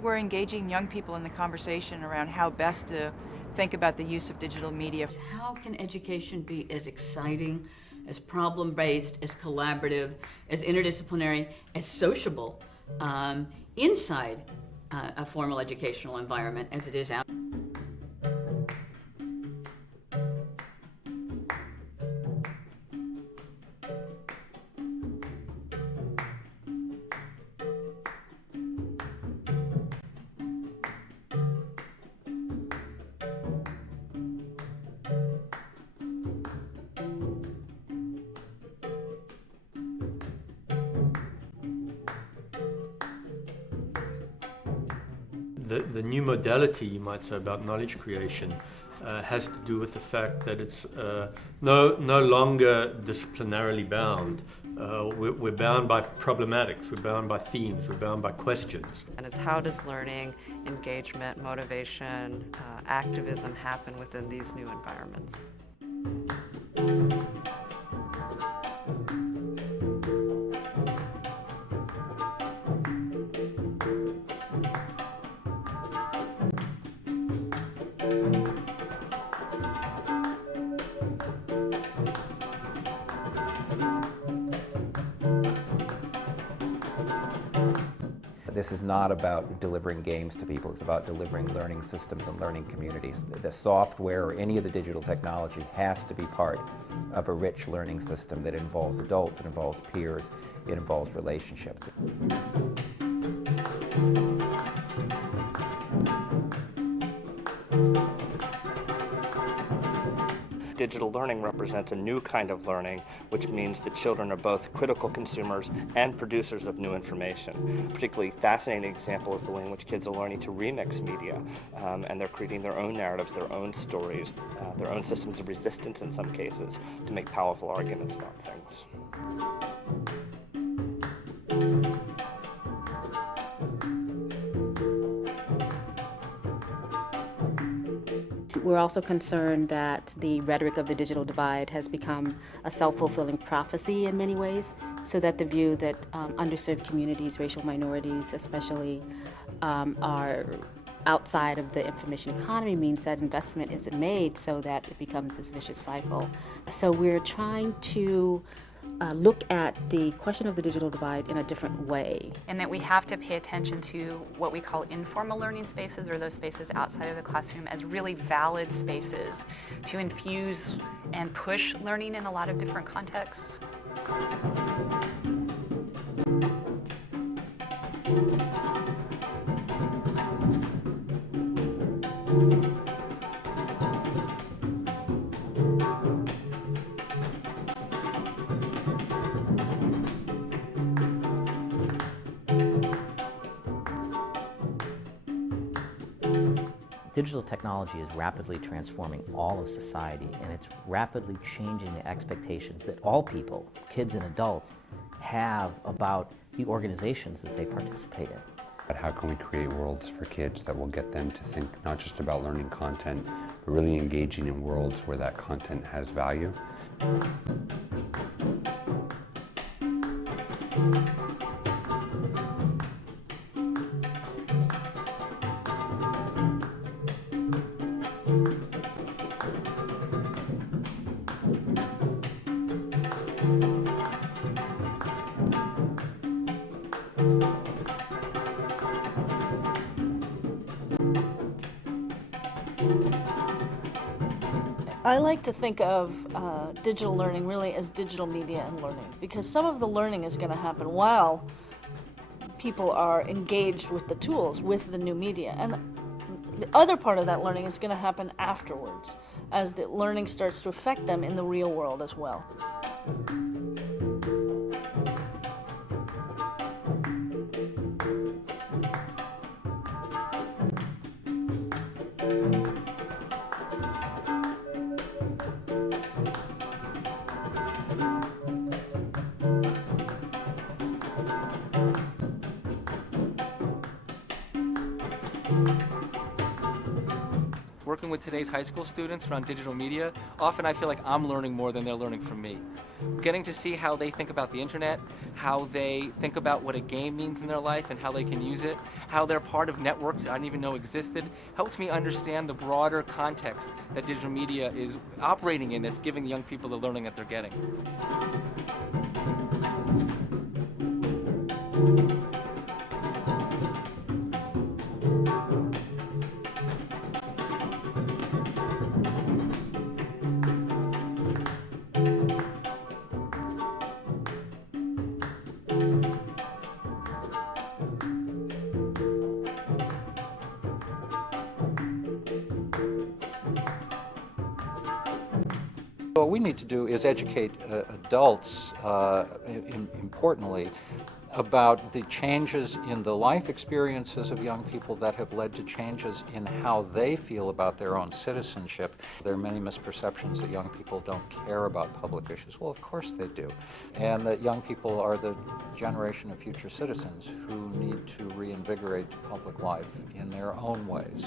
We're engaging young people in the conversation around how best to think about the use of digital media. How can education be as exciting, as problem-based, as collaborative, as interdisciplinary, as sociable inside a formal educational environment as it is out? The new modality, you might say, about knowledge creation has to do with the fact that it's no longer disciplinarily bound. We're bound by problematics, we're bound by themes, we're bound by questions. And it's how does learning, engagement, motivation, activism happen within these new environments? This is not about delivering games to people, it's about delivering learning systems and learning communities. The software or any of the digital technology has to be part of a rich learning system that involves adults, it involves peers, it involves relationships. Digital learning represents a new kind of learning, which means that children are both critical consumers and producers of new information. A particularly fascinating example is the way in which kids are learning to remix media, and they're creating their own narratives, their own stories, their own systems of resistance in some cases, to make powerful arguments about things. We're also concerned that the rhetoric of the digital divide has become a self-fulfilling prophecy in many ways, so that the view that underserved communities, racial minorities especially, are outside of the information economy means that investment isn't made, so that it becomes this vicious cycle. So we're trying to look at the question of the digital divide in a different way. And that we have to pay attention to what we call informal learning spaces, or those spaces outside of the classroom, as really valid spaces to infuse and push learning in a lot of different contexts. Digital technology is rapidly transforming all of society, and it's rapidly changing the expectations that all people, kids and adults, have about the organizations that they participate in. But how can we create worlds for kids that will get them to think not just about learning content, but really engaging in worlds where that content has value? I like to think of digital learning really as digital media and learning, because some of the learning is going to happen while people are engaged with the tools, with the new media, and the other part of that learning is going to happen afterwards, as the learning starts to affect them in the real world as well. Working with today's high school students around digital media, often I feel like I'm learning more than they're learning from me. getting to see how they think about the internet, how they think about what a game means in their life and how they can use it, how they're part of networks that I didn't even know existed, helps me understand the broader context that digital media is operating in that's giving the young people the learning that they're getting. What we need to do is educate adults, importantly, about the changes in the life experiences of young people that have led to changes in how they feel about their own citizenship. There are many misperceptions that young people don't care about public issues. Well, of course they do. And that young people are the generation of future citizens who need to reinvigorate public life in their own ways.